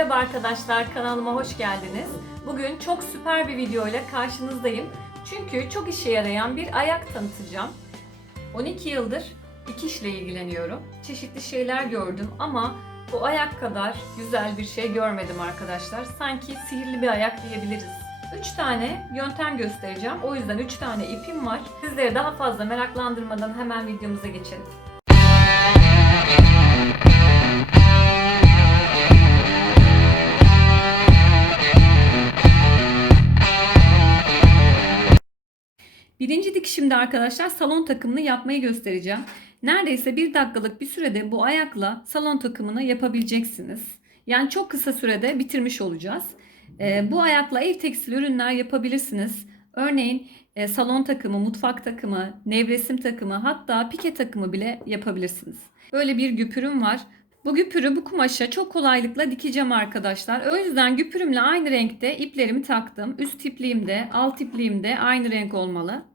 arkadaşlar kanalıma hoş geldiniz. Bugün çok süper bir video ile karşınızdayım. Çünkü çok işe yarayan bir ayak tanıtacağım. 12 yıldır dikişle ilgileniyorum. Çeşitli şeyler gördüm ama bu ayak kadar güzel bir şey görmedim arkadaşlar. Sanki sihirli bir ayak diyebiliriz. 3 tane yöntem göstereceğim. O yüzden 3 tane ipim var. Sizleri daha fazla meraklandırmadan hemen videomuza geçelim. Dikişimde arkadaşlar salon takımını yapmayı göstereceğim. Neredeyse bir dakikalık bir sürede bu ayakla salon takımını yapabileceksiniz. Yani çok kısa sürede bitirmiş olacağız. Ee, bu ayakla ev tekstil ürünler yapabilirsiniz. Örneğin e, salon takımı, mutfak takımı, nevresim takımı hatta pike takımı bile yapabilirsiniz. Böyle bir güpürüm var. Bu güpürü bu kumaşa çok kolaylıkla dikeceğim arkadaşlar. O yüzden güpürümle aynı renkte iplerimi taktım. Üst ipliğim de alt ipliğim de aynı renk olmalı.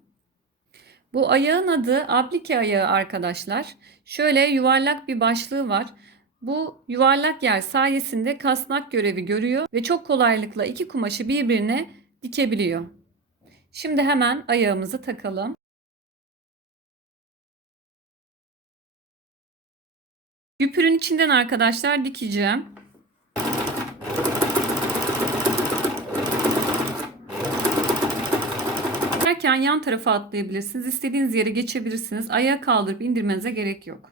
Bu ayağın adı aplike ayağı arkadaşlar. Şöyle yuvarlak bir başlığı var. Bu yuvarlak yer sayesinde kasnak görevi görüyor ve çok kolaylıkla iki kumaşı birbirine dikebiliyor. Şimdi hemen ayağımızı takalım. Güpürün içinden arkadaşlar dikeceğim. Derken yan tarafa atlayabilirsiniz. İstediğiniz yere geçebilirsiniz. Ayağı kaldırıp indirmenize gerek yok.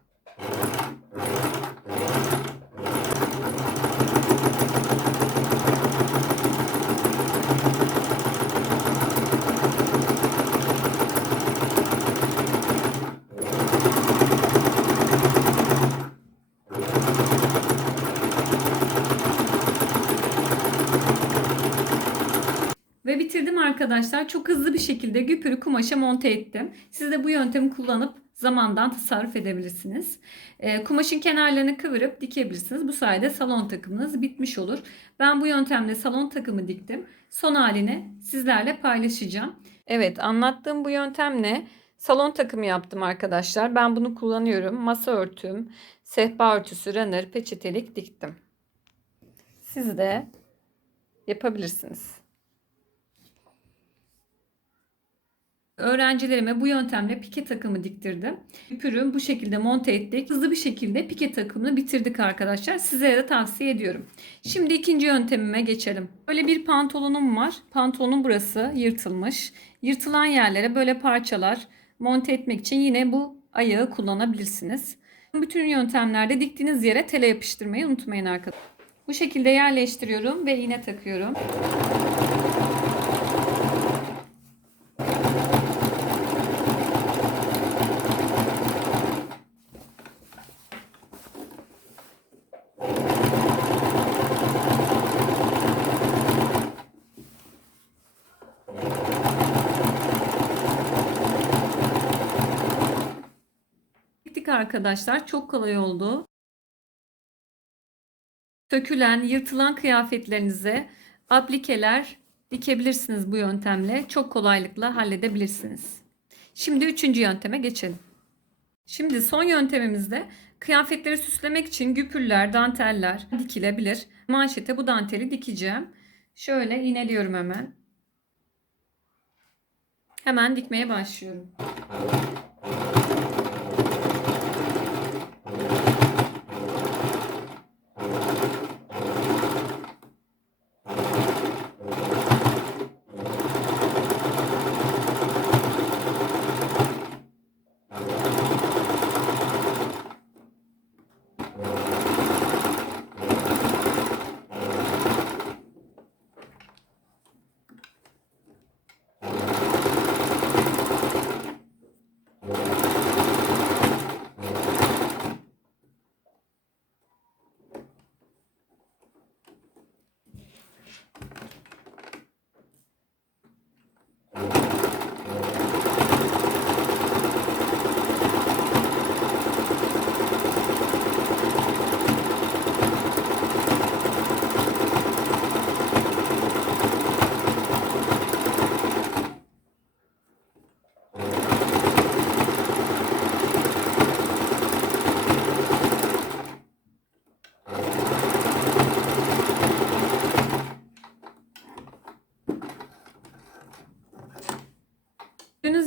Ve bitirdim arkadaşlar. Çok hızlı bir şekilde güpürü kumaşa monte ettim. Siz de bu yöntemi kullanıp zamandan tasarruf edebilirsiniz. E, kumaşın kenarlarını kıvırıp dikebilirsiniz. Bu sayede salon takımınız bitmiş olur. Ben bu yöntemle salon takımı diktim. Son halini sizlerle paylaşacağım. Evet anlattığım bu yöntemle salon takımı yaptım arkadaşlar. Ben bunu kullanıyorum. Masa örtüm, sehpa örtüsü, runner, peçetelik diktim. Siz de yapabilirsiniz. Öğrencilerime bu yöntemle pike takımı diktirdim. İpürü bu şekilde monte ettik. Hızlı bir şekilde pike takımını bitirdik arkadaşlar. Sizlere de tavsiye ediyorum. Şimdi ikinci yöntemime geçelim. Böyle bir pantolonum var. Pantolonun burası yırtılmış. Yırtılan yerlere böyle parçalar monte etmek için yine bu ayağı kullanabilirsiniz. Bütün yöntemlerde diktiğiniz yere tele yapıştırmayı unutmayın arkadaşlar. Bu şekilde yerleştiriyorum ve iğne takıyorum. Diktik arkadaşlar. Çok kolay oldu. Sökülen, yırtılan kıyafetlerinize aplikeler dikebilirsiniz bu yöntemle. Çok kolaylıkla halledebilirsiniz. Şimdi üçüncü yönteme geçelim. Şimdi son yöntemimizde kıyafetleri süslemek için güpürler, danteller dikilebilir. Manşete bu danteli dikeceğim. Şöyle iğneliyorum hemen. Hemen dikmeye başlıyorum.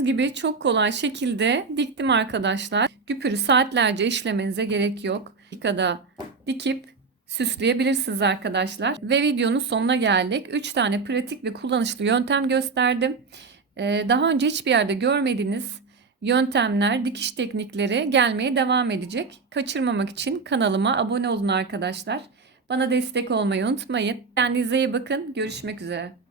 Gibi çok kolay şekilde diktim arkadaşlar. Güpürü saatlerce işlemenize gerek yok. Dakikada dikip süsleyebilirsiniz arkadaşlar. Ve videonun sonuna geldik. 3 tane pratik ve kullanışlı yöntem gösterdim. Ee, Daha önce hiçbir yerde görmediğiniz yöntemler, dikiş teknikleri gelmeye devam edecek. Kaçırmamak için kanalıma abone olun arkadaşlar. Bana destek olmayı unutmayın. Kendinize iyi bakın. Görüşmek üzere.